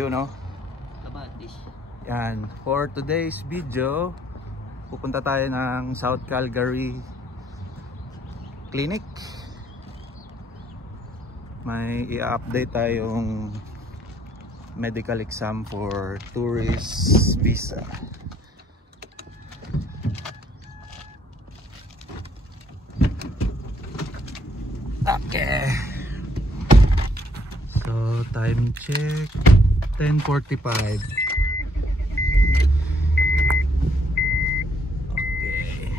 video, no? Yan, for today's video, pupunta tayo ng South Calgary Clinic. May i-update tayong medical exam for tourist visa. Okay. So time check 10:45. Okay.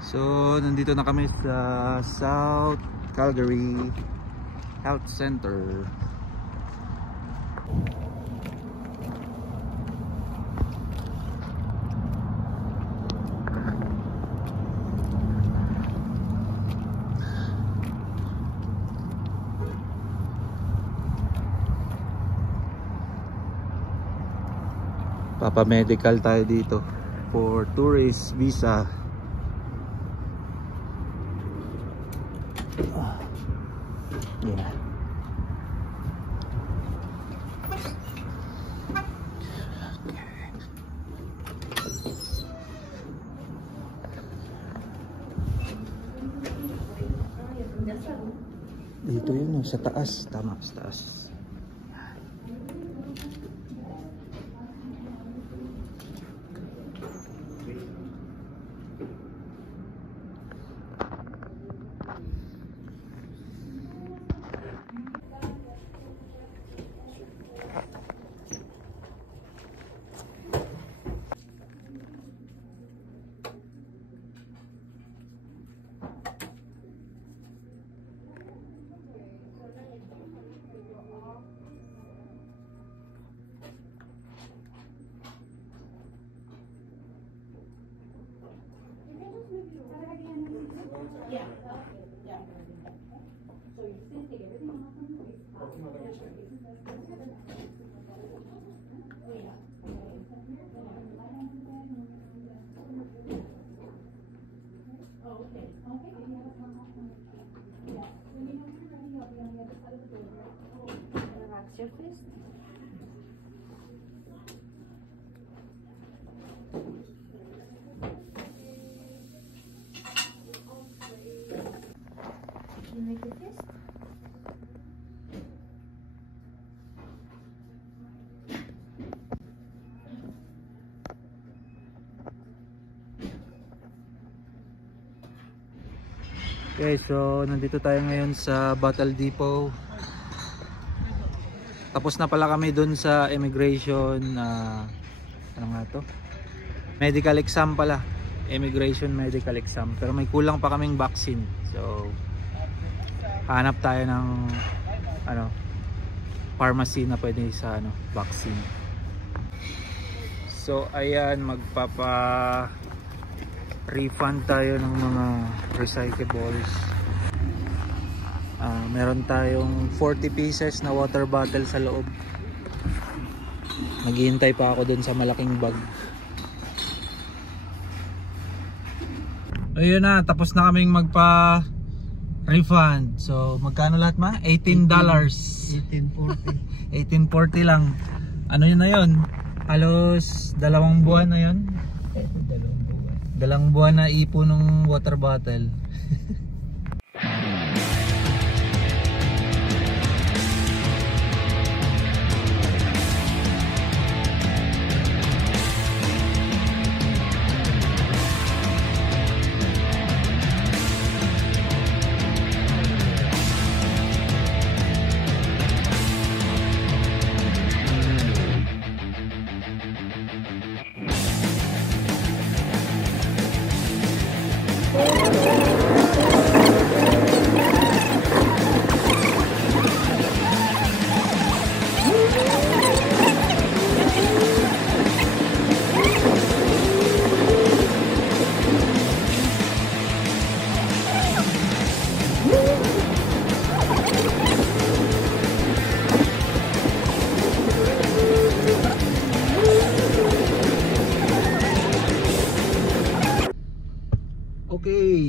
So nandito na kami sa South Calgary Health Center. Papa-medical tayo dito for tourist visa. Yeah. Dito yun, sa taas. Tama, sa taas. Yeah. Yeah. So you just gonna take everything off on the waist. Oh, okay. Okay. Yeah. When you know you're ready, I'll be on the other side of the door. Relax your fist. Can you make the fist? Okay, so nandito tayo ngayon sa Battle Depot. Tapos na pala kami dun sa immigration, ano nga to? Medical exam pala. Immigration medical exam. Pero may kulang pa kaming vaccine. So hanap tayo ng pharmacy na pwede sa vaccine. So ayan, refund tayo ng mga recyclables. Meron tayong 40 pieces na water bottle sa loob. Naghihintay pa ako dun sa malaking bag. Ayun na, tapos na kaming refund. So magkano lahat ma? $18. 1840. 1840 lang. Ano yun na yun? Halos 2 buwan na yun. 2 buwan na ipo ng water bottle.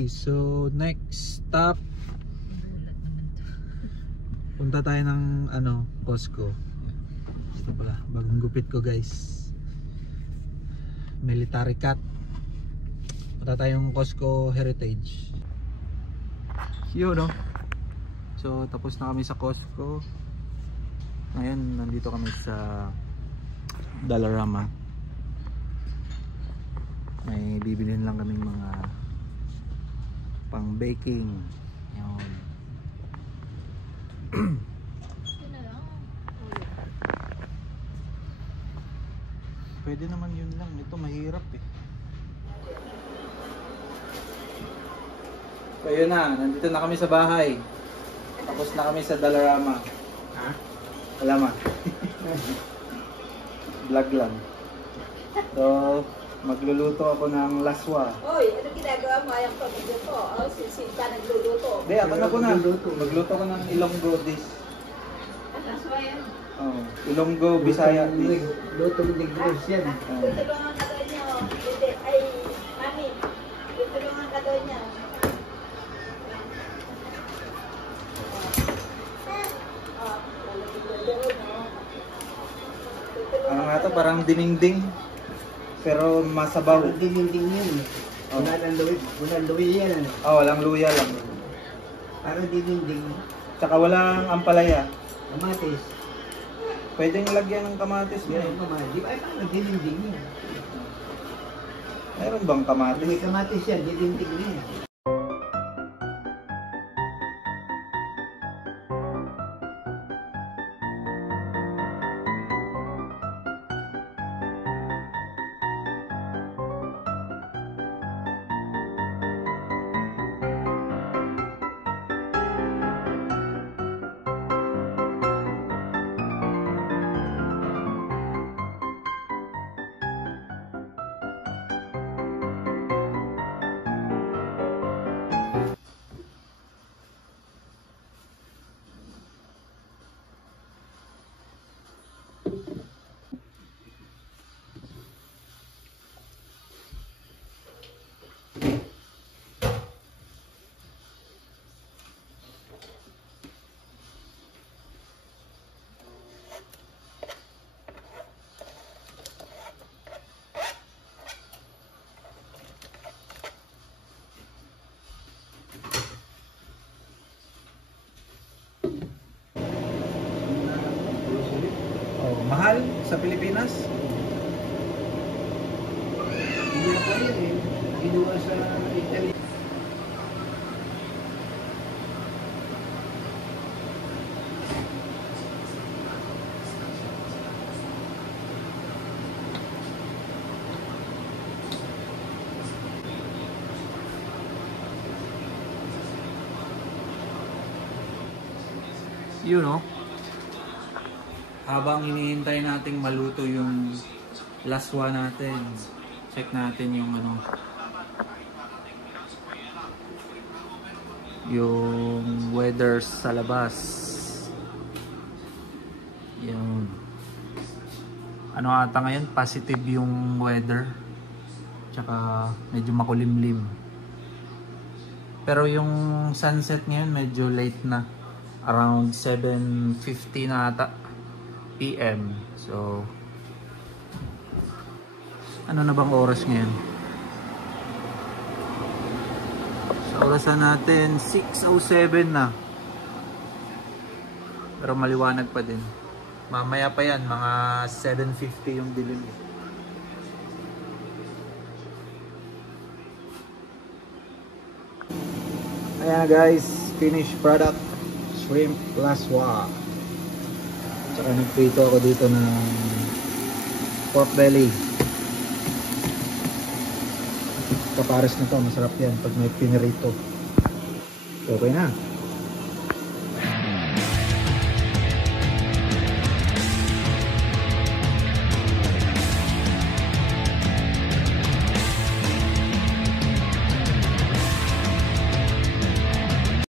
Okay, so next stop, punta tayo ng Costco. Ito pala, bagong gupit ko guys. Military cut. Punta tayong Costco Heritage. Yun, no? So tapos na kami sa Costco. Ngayon nandito kami sa Dollarama. May bibilhin lang kaming mga pang baking. Yun. Pwede naman yun lang. Ito mahirap eh. So yun na, nandito na kami sa bahay. Tapos na kami sa Dollarama. Ha? Wala ma. Vlog lang. So, magluluto ako ng laswa. Hoy, ano ginagawa mo? Ayang pamilya ko. Oh, si Sinta nagluluto. Hindi, ako na po na. Magluto ko ng Ilonggo dish. Ano ba yan? Oh, Ilonggo, Bisaya dish. Luto ng negros yan. Tutulungan ka daw niya. Hindi, ay, mami. Tutulungan ka daw niya. Ano nga to? Parang dininding. Pero masabaw. Parang dinding yan. Oh. Walang luwi yan. Ano? Oh, walang luya lang. Parang dinding. Tsaka walang ampalaya. Kamatis. Pwedeng lagyan ng kamatis. Meron kamatis. Di ba? Ay, parang dinding yan. Meron bang kamatis? May kamatis yan. Dinding yan. Oh, mahal sa Pilipinas? Ginawa pa yan eh. Ginawa sa Italy. Yun, no? Habang hinihintay nating maluto yung laswa natin, check natin yung yung weather sa labas. Yun. Ano ata ngayon? Positive yung weather. Tsaka medyo makulimlim. Pero yung sunset ngayon medyo late na. Around 7:50 na ata PM. So ano na bang oras ngayon? Sa orasan natin 6:07 na. Pero maliwanag pa din. Mamaya pa yan, mga 7:50 yung dilim. Ayan guys, finished product. Shrimp laswa. Tsaka nagprito ako dito ng pork belly. Kapares na to, masarap yan pag may pinirito. Okay na.